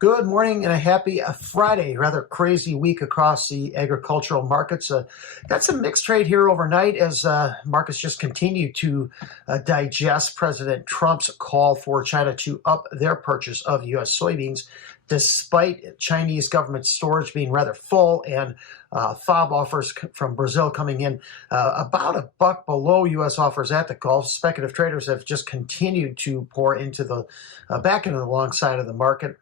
Good morning and a happy Friday. Rather crazy week across the agricultural markets. Got some mixed trade here overnight as markets just continue to digest President Trump's call for China to up their purchase of U.S. soybeans, despite Chinese government storage being rather full and FOB offers from Brazil coming in about $1 below U.S. offers at the Gulf. Speculative traders have just continued to pour into the back end of the long side of the market.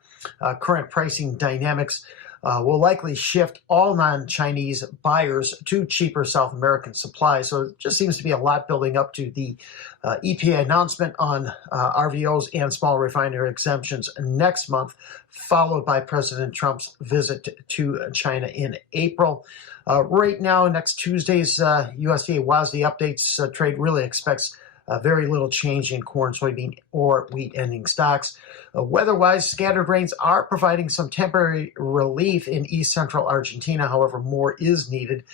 Current pricing dynamics will likely shift all non-Chinese buyers to cheaper South American supplies. So it just seems to be a lot building up to the EPA announcement on RVOs and small refinery exemptions next month, followed by President Trump's visit to China in April. Right now, next Tuesday's USDA WASDE updates trade really expects very little change in corn, soybean, or wheat ending stocks. Weather-wise, scattered rains are providing some temporary relief in east central Argentina. However, more is needed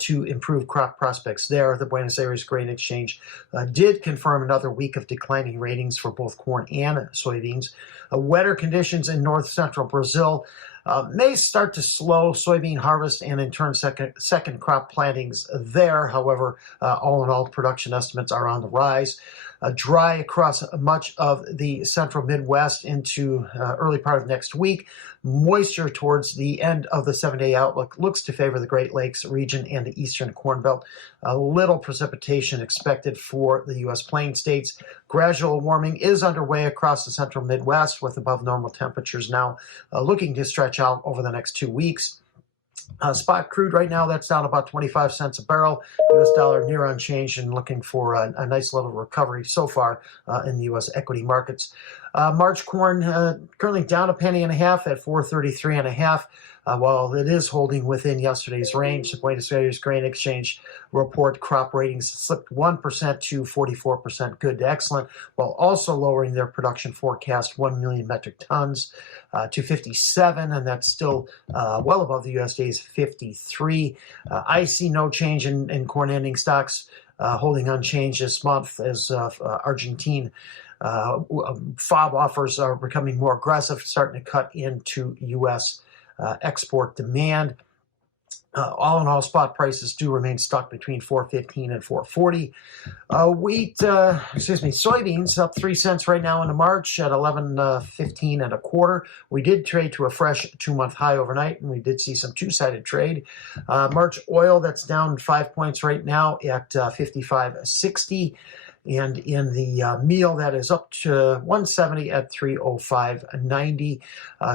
to improve crop prospects there. The Buenos Aires Grain Exchange did confirm another week of declining ratings for both corn and soybeans. Wetter conditions in north central Brazil may start to slow soybean harvest and in turn second crop plantings there. However, all in all, production estimates are on the rise. Dry across much of the central Midwest into early part of next week. Moisture towards the end of the 7-day outlook looks to favor the Great Lakes region and the eastern Corn Belt. A little precipitation expected for the U.S. Plain states. Gradual warming is underway across the central Midwest with above normal temperatures now looking to stretch out over the next 2 weeks. Spot crude right now, that's down about 25 cents a barrel. U.S. dollar near unchanged and looking for a nice level of recovery so far in the U.S. equity markets. March corn currently down $0.015 at 433.5. While it is holding within yesterday's range, the Buenos Aires Grain Exchange report crop ratings slipped 1% to 44% good to excellent, while also lowering their production forecast 1 million metric tons to 57, and that's still well above the USDA's 53. I see no change in corn ending stocks, holding unchanged this month as Argentine FOB offers are becoming more aggressive, starting to cut into U.S. Export demand. All in all, spot prices do remain stuck between $4.15 and $4.40. Soybeans up 3 cents right now into March at $11.15 and a quarter. We did trade to a fresh 2-month high overnight, and we did see some two-sided trade. March oil, that's down 5 points right now at 55.60. And in the meal, that is up to 170 at 305.90.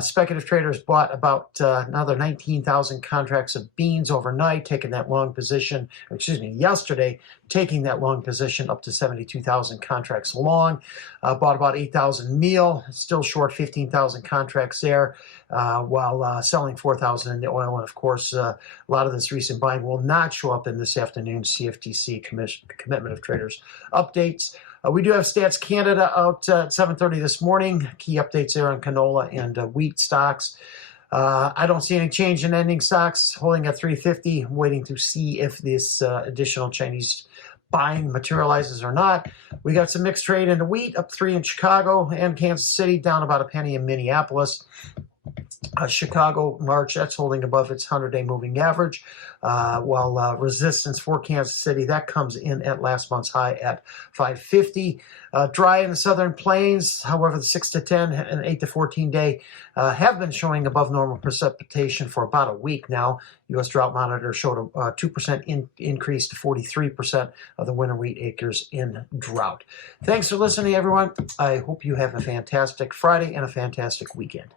Speculative traders bought about another 19,000 contracts of beans overnight, taking that long position, yesterday, taking that long position up to 72,000 contracts long. Bought about 8,000 meal, still short 15,000 contracts there, while selling 4,000 in the oil. And of course, a lot of this recent buying will not show up in this afternoon's CFTC Commitment of Traders updates. We do have Stats Canada out at 7:30 this morning. Key updates there on canola and wheat stocks. I don't see any change in ending stocks, holding at 350, waiting to see if this additional Chinese buying materializes or not. We got some mixed trade into wheat, up 3 in Chicago and Kansas City, down about a penny in Minneapolis. Chicago March, that's holding above its 100-day moving average, while resistance for Kansas City, that comes in at last month's high at 550. Dry in the southern plains, however, the 6 to 10 and 8 to 14 day have been showing above normal precipitation for about a week now. U.S. Drought Monitor showed a 2% increase to 43% of the winter wheat acres in drought. Thanks for listening, everyone. I hope you have a fantastic Friday and a fantastic weekend.